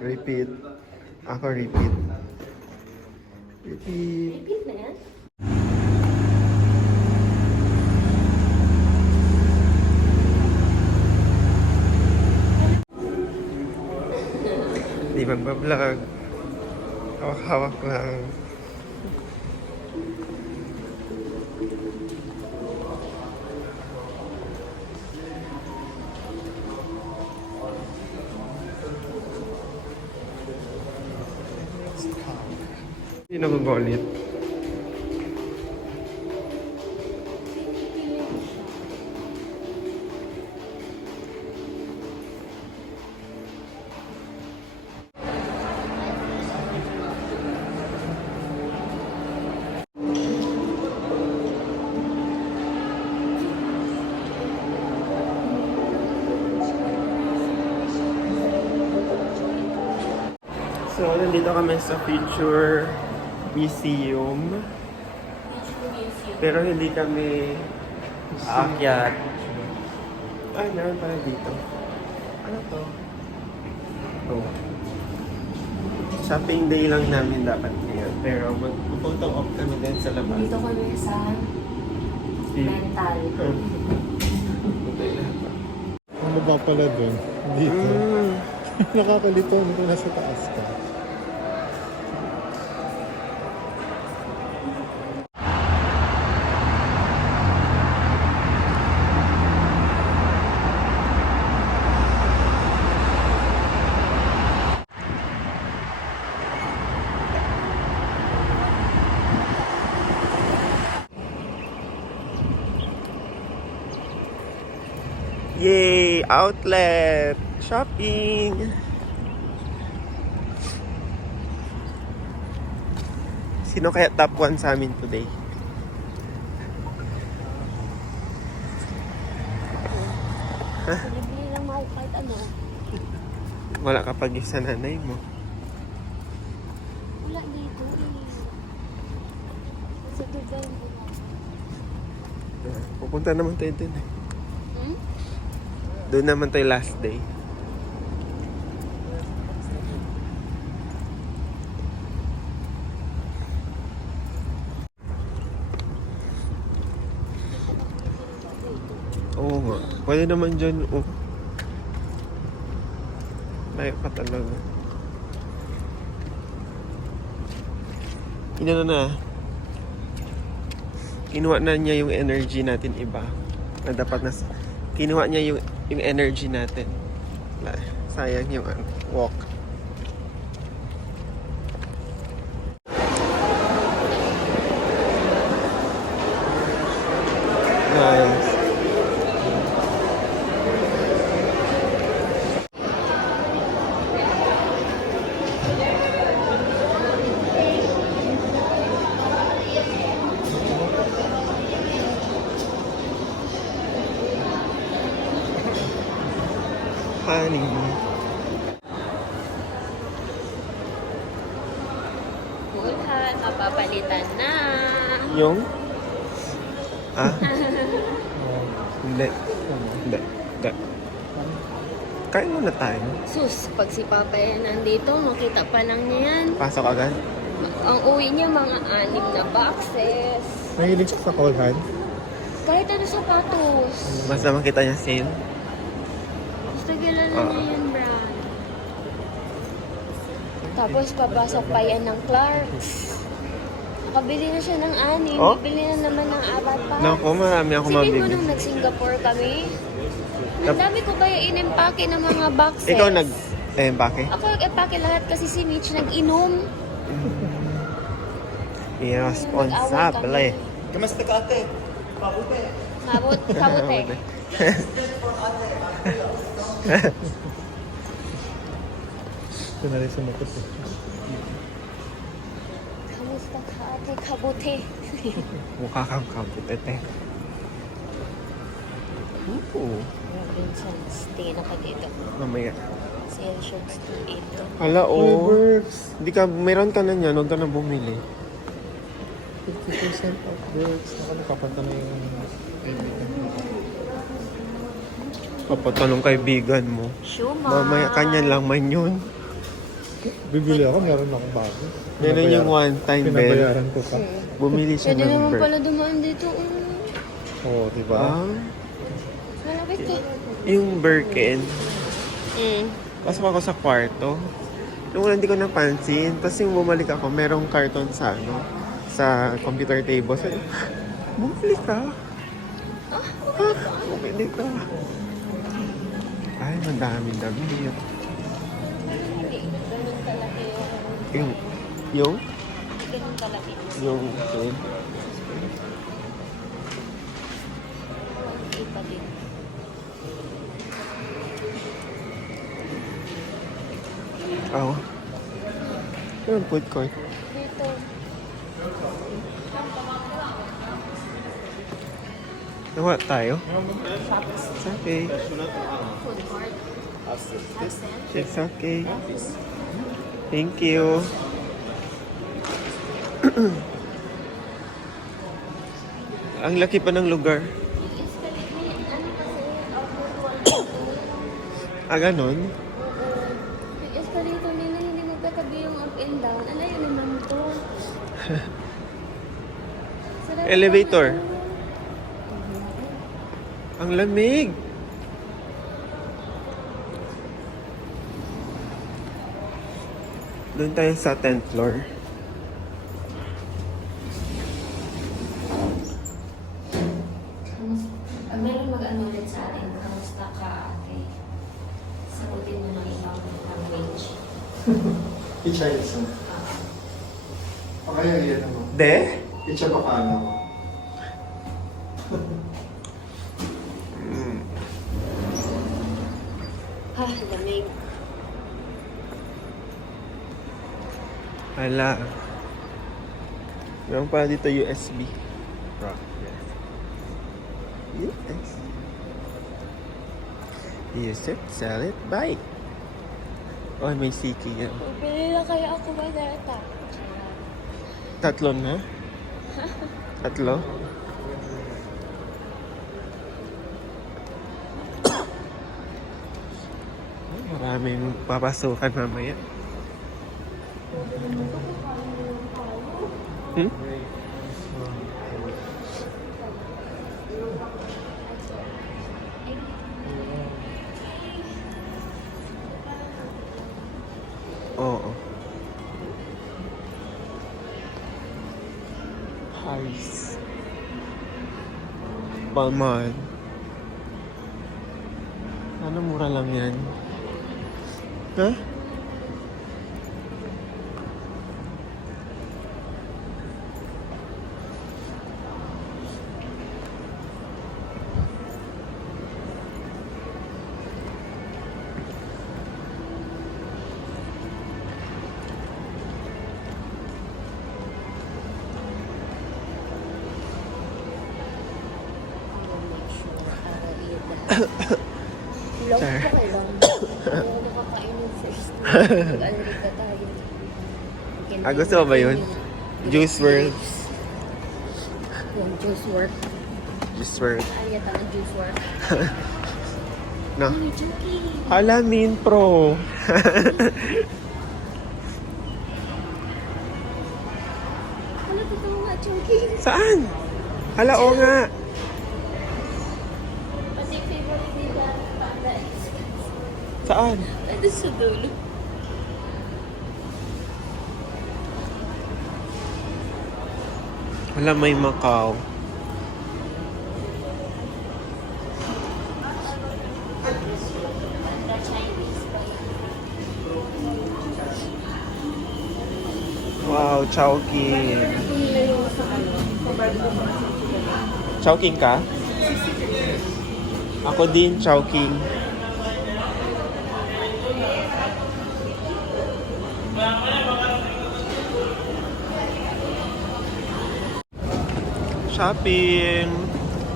Repeat. Ako repeat. Repeat. Repeat na yan? Di magbablog. Hawak-hawak lang. Hindi nagugulit. So, nandito kami sa Future Museum. Pero hindi kami aakyat. Ay, meron pala dito. Ano to? Oh. Shopping day lang namin dapat ngayon. Pero mag-photo op kami din sa labas. Dito kami sa rental. Ano ba pala dun? Dito. Nakakalito nito nasa taas ka. Yay! Outlet! Shopping! Sino kaya top 1 sa amin today? Bibili lang ako kahit ano. Wala ka pag sa nanay mo. Wala dito eh. Sa Dubai mo lang. Pupunta naman tayo dun eh. Hmm? Doon naman tayo last day. Oo nga. Pwede naman dyan. Oh. Layo pa talaga. Inano na. Kinuha na niya yung energy natin iba. Na dapat na kinuha niya yung energy natin. Sayang yung walk. Nice. Honey. Bulhan, mapapalitan na. Yung? Ah? Hindi. Hindi. Hindi. Kain muna tayo. Sus, pag si Papa yan nandito, makita pa lang niya yan. Pasok agad. Ang uwi niya mga 6 na boxes. Mahilig siya sa kolhan. Kahit ano sapatos. Basta makita niya sale. Basta kilala niya yan, brand. Tapos papasok pa yan ng Clarks. Nakabili na siya ng 6. Oh? Bibili na naman ng 4 pa. Naku, marami ako Sabihin mo mabili. nung nag-Singapore kami, ang dami ko kaya inimpake ng mga boxes. Ikaw nag-empake? Ako nag-empake lahat kasi si Mitch nag-inom. Irresponsible. Kamusta ka ate? Pabuti. Kabute. Ito na rin sumakot eh. Kamusta ka ate? Kabute. Mukha kang kabutete. Oo. Robinsons. Tingin ako dito. Mamaya. Sale shows to 8. Hala, oh. Works. Hindi ka, meron ka na niyan. Huwag ka na bumili. 50% off works. Nakapanta na yung kaibigan. Papatanong kaibigan mo. Shuma. Mamaya kanya lang man yun. Bibili ako, meron akong bago. Meron yung one time, Ben. Pinabayaran ko pa. Bumili siya Pwede ng naman bird. pala dumaan dito. Oo, diba? Ah, Malapit ka. yung Birkin. Mm. Pasok ako sa kwarto. Nung una, hindi ko napansin. Tapos yung bumalik ako, merong karton sa sa computer table. Sabi, bumili ka. Bumili ka. Ay, madaming damit. Hindi. Ganun kalaki Yung, yung, Ganun kalaki. yung, yung, Ipa din. oh. Yung food court. Dito. Nawa tayo? It's okay. Food court. It's okay. Thank you. Ang laki pa ng lugar. Ah, ganon? Yung escalator nila hindi magkatabi yung up and down. Ano yun naman to? Sarap Elevator. naman. Ang lamig. Doon tayo sa 10th floor. Meron mag-ano ulit sa atin. Kamusta ka, ate? Sagutin mo ng ibang language. I-Chinese mo. O kaya iyan naman. De? I-Chabacana mo. Ha, lamig. Hala. Meron pa dito USB. Rock, yes. Yes. Use it, sell it, buy it. Oh, may siki yan. Bili na kaya ako ba data? Tatlo na? Tatlo? Oh, maraming papasukan mamaya. Hmm? Oo. Haris. Balman. Ano, mura lang yan? Ha? Love Sir. ko kay lang. Ayaw nakakain yung first. Mag-alrik ka tayo. Ah, gusto mo ba yun? Juice World. Yung juice work. Juice World. Ayat ang juice work. No? Ay, Chucky. Alamin Pro. Ano totoo nga, Chucky? Saan? Hala, oo nga. Pati favorite nila, panda is. Saan? Ano sa dulo? Wala, may Macau. Panda Chinese pa yun. Wow, Chowking. Chowking ka? Ako din, Chowking. Shopping.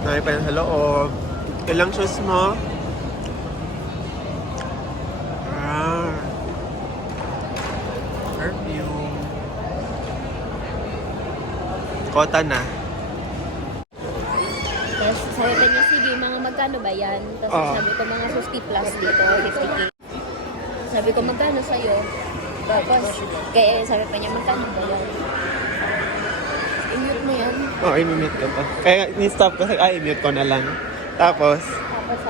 Nari pa yan sa loob. Ilang shoes mo? Ah. Perfume. Kota na. Yes, sabi niya, sige, mga magkano magkano ba yan? Tapos Ah. sabi ko, mga 50 plus dito, 50k. Sabi ko, magkano sa'yo? Tapos, kaya sabi pa niya, magkano ba yan? I-mute mo yan. Oo, i-mute ko to. Kaya ni-stop ko, i-mute ko na lang. Tapos, Tapos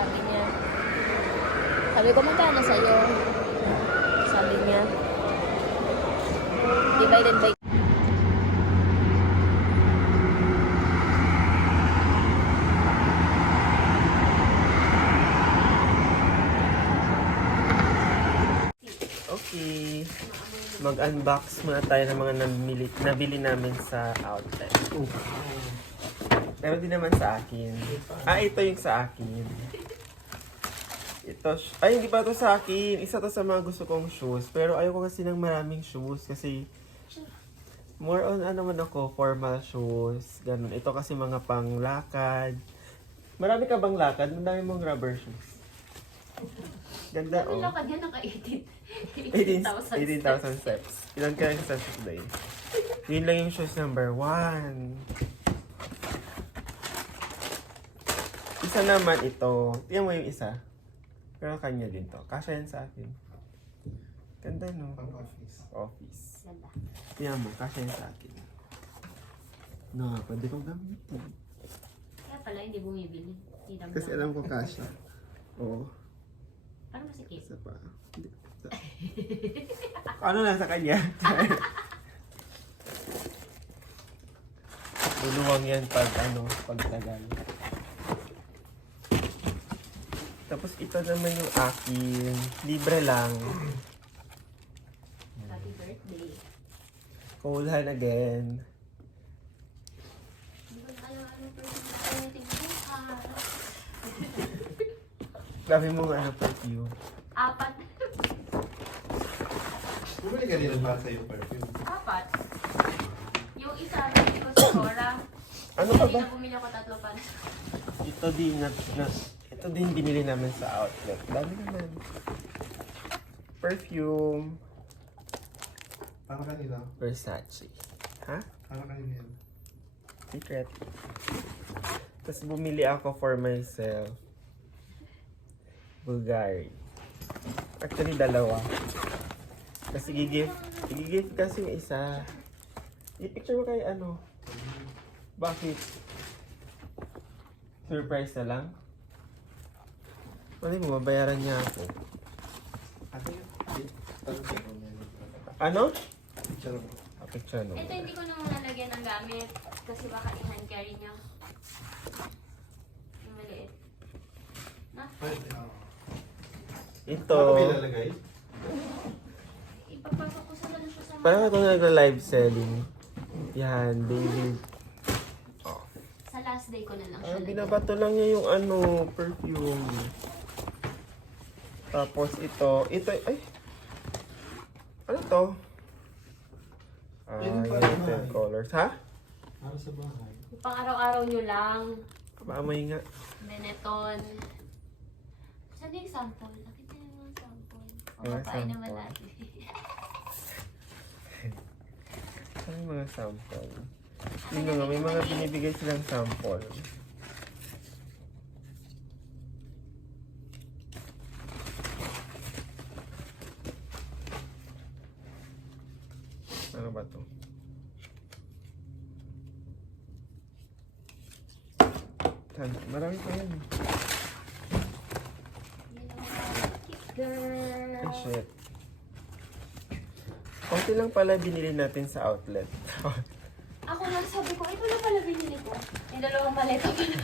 sabi ko, magkano sa'yo? Sabi niya, divided by okay. Mag-unbox muna tayo ng mga nabili namin sa outlet. Pero di naman sa akin. Ito yung sa akin. Ito, ay hindi pa to sa akin. Isa to sa mga gusto kong shoes. Pero ayoko kasi ng maraming shoes kasi more on man ako, formal shoes. Ganun. Ito kasi mga panglakad. Marami ka bang lakad? Madami mong rubber shoes. Ganda Ang oh. lakad yan, naka-18. 18,000 steps. Ilan kaya yung steps today? Yun lang yung shoes number 1. Isa naman ito. Tingnan mo yung isa. Pero kanya din to. Kasya yan sa akin. Ganda no? Office. Ganda. Tingnan mo, kasya yan sa akin. No, pwede kong gamitin. Kaya pala, hindi bumibili. Hindi dami Kasi alam ko kasya. Oo. Parang masikip. Isa pa. Hindi. Ano lang sa kanya? Luluwang yan pag tagal. Tapos ito naman yung akin. Libre lang. Happy birthday. Coolhan again. Hindi ko na alam anong birthday bukas. Grabe mo nga perfume. 4. Bumili ka rin ba sa yung perfume? 4. Yung isa, hindi ko sa Cora. Ano pa ba? Hindi na bumili ako 3 pa. Ito din ito din binili namin sa outlet. Dami naman. Perfume. Para kanila. Versace. Ha? Para kanila yan. Secret. Tapos bumili ako for myself. Bulgari. Actually, 2. Kasi i-gift kasi yung isa. I-picture mo kay ano. Bakit? Surprise na lang? Ano mo, babayaran niya ako. Ano? Picture no. Ito hindi ko nang lalagyan ng gamit. Kasi baka i-hand carry niya. Yung maliit. Ito. Ano ilalagay? Ipapasok ko sa lalo siya sa Parang ako nag-live selling. Yan, David. Sa last day ko na lang siya Ah, lagyan. binabato lang niya yung perfume. Tapos ito, ay. Ano to? Yun pa United naman. Colors. Ha? Para sa bahay. Pang araw-araw nyo lang. Paamoy nga. Benetton. Saan yung sample? Nakita yung mga sample. O, Mga papain naman sample. natin. Ano yung mga sample? Yun nga, may mga binibigay silang sample. Ano ba to? Marami pa yan. Girl. Ay, shit. Konti lang pala binili natin sa outlet. Ako lang sabi ko, ito na pala binili ko. Yung 2 maleta pa na.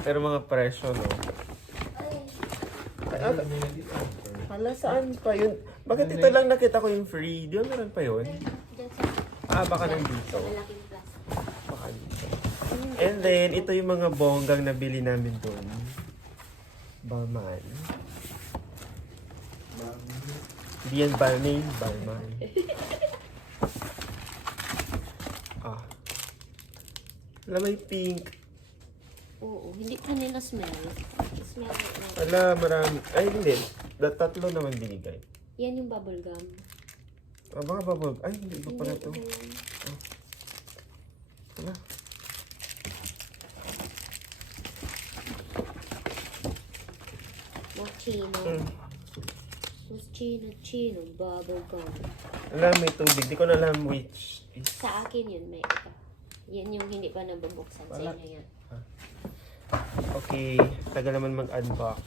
Pero mga presyo, no? Ay, Hala, saan pa yun? Bakit ito lang nakita ko yung free? Di ba meron pa yun? dyan sa Baka nandito. malaking plaza. Baka dito. And then, ito yung mga bonggang nabili namin doon. Balmain. Hindi yan Balmain, Balmain. Wala, may pink. Oo, hindi pa nila smell. Smell it. Wala, marami. Ay, hindi. 3 naman binigay. Yan yung bubble gum. Baka babag. Ay, hindi iba pala to. Hindi, ito. Wala. Mochino. Mochino, bubble gum. Alam, may tubig. Di ko na alam which is. Sa akin yun, may ito. Yan yung hindi pa nabubuksan sa Wala. inyo yan. Okay, tagal naman mag-unbox.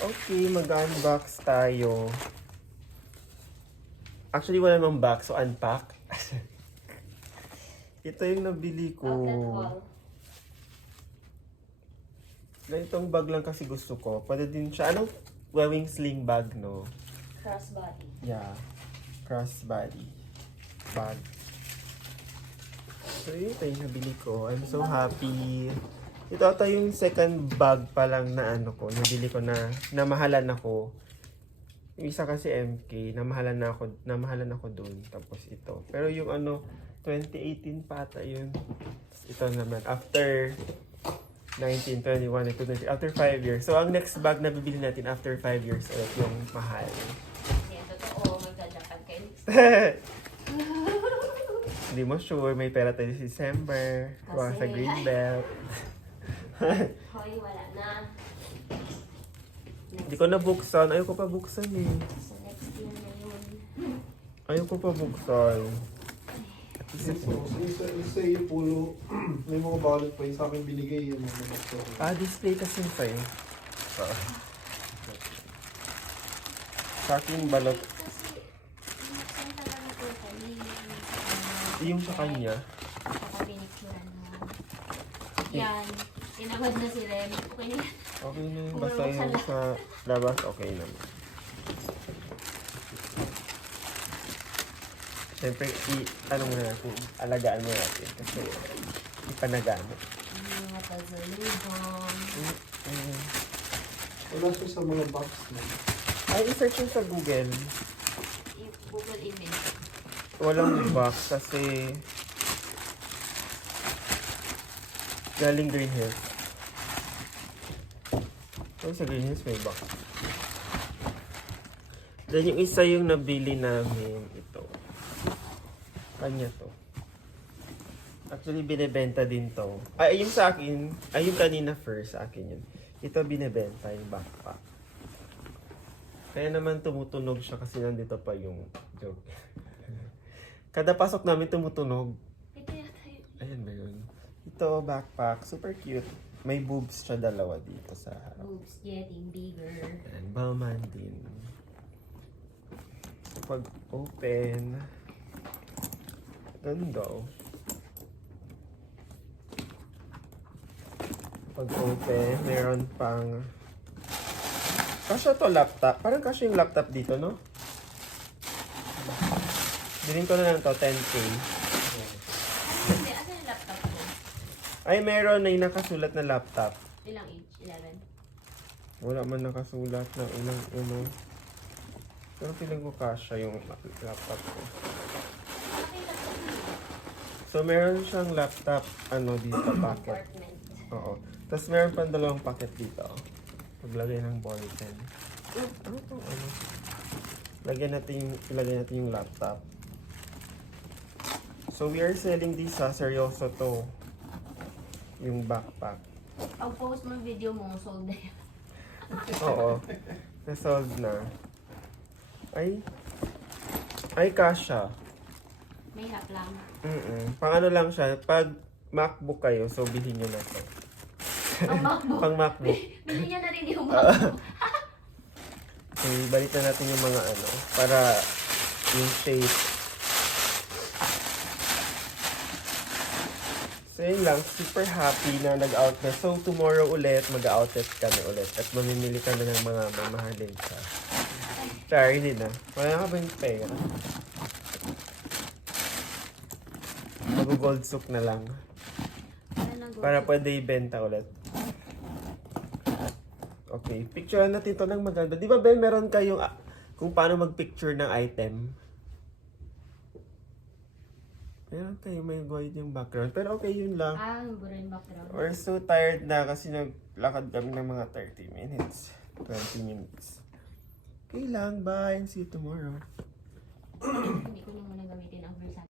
Okay, mag-unbox tayo. Actually, wala namang box, so unpack. Ito yung nabili ko. Outlet haul. Ganitong bag lang kasi gusto ko. Pwede din siya. Anong wearing sling bag, no? Crossbody. Yeah. Crossbody bag. So, ito yung nabili ko. I'm so happy. Ito ata yung second bag pa lang na ano ko. Nabili ko na namahalan ako. Yung isa kasi MK, namahalan ako doon. Tapos ito. Pero yung ano, 2018 pa ata yun. Ito naman. After 19, 21, 22, after 5 years. So, ang next bag na bibili natin after 5 years ulit yung mahal. Yan, totoo. Magka-Japan kayo. Hindi mo sure, may pera tayo sa December. Kuha sa Kasi- Greenbelt. Hoy, wala na. Hindi ko na buksan. Ayaw ko pa buksan eh. Sa next year na yun. Ayaw ko pa buksan. Isa yung pulo, may mga balot pa yung sa akin binigay yung mga gusto. Display kasi sa'yo. Sa aking balot. Kasi, buksan ka lang ito kanina. Yung sa kanya. Saka pinicturan mo. Yan. Tinawad na si Rem. Okay na yan. Okay na yun. Basta yung sa labas, okay naman. Siyempre, ano mo natin, alagaan mo natin. Kasi, ipanagamit. Mga pazalubong. Wala siya sa mga box na. Ay, i-search yun sa Google. Google image. Walang box kasi galing Green Hills. Ay, sa Green Hills may box. Then yung isa yung nabili namin, ito. Kanya to. Actually, binebenta din to. Ay, yung sa akin, ay yung kanina first, sa akin yun. Ito binebenta, yung backpack. Kaya naman tumutunog siya kasi nandito pa yung joke. Kada pasok namin tumutunog. Ito yata yun. Ayan ba yun? Ito, backpack. Super cute. May boobs siya dalawa dito sa harap. Boobs getting bigger. And Balmain din. Pag open, ganda oh. Pag open, meron pang kasya to laptop. Parang kasya yung laptop dito, no? Bilhin ko na lang to, 10K. Hindi, asa yung laptop mo? Ay, meron na yung nakasulat na laptop. Ilang inch? 11? Wala man nakasulat na ilang ano. Pero feeling ko kasya yung laptop ko. So, meron siyang laptop, ano, dito, packet. Apartment. Oo. Tapos meron pang dalawang packet dito. Paglagay ng ballpen. Ano to? Ano? Ilagay natin yung laptop. So, we are selling this ha. Seryoso to. Yung backpack. Pag post mo video mo, sold na yan. Oo. Nasold na. Ay, kasha. May hap lang. Pang ano lang siya. Pag MacBook kayo, so bilhin nyo na to. Ang MacBook. Pang MacBook. Bili niya na rin yung MacBook. Okay, balik na natin yung mga ano. Para yung shape. So yun lang, super happy na nag-outlet. So tomorrow ulit, mag-outlet kami ulit. At mamimili kami ng mga mamahalin sa... Sorry, hindi na. Wala ka ba yung pera? Mag-gold souk na lang. Para pwede ibenta ulit. Okay, picturean natin ito ng maganda. Di ba, Ben, meron kayong kung paano mag-picture ng item? Meron kayo may white yung background. Pero okay, yun lang. Bura yung background. We're so tired na kasi naglakad kami ng mga 30 minutes. 20 minutes. Okay lang, bye. See you tomorrow. Hindi ko na muna gamitin ang Versace.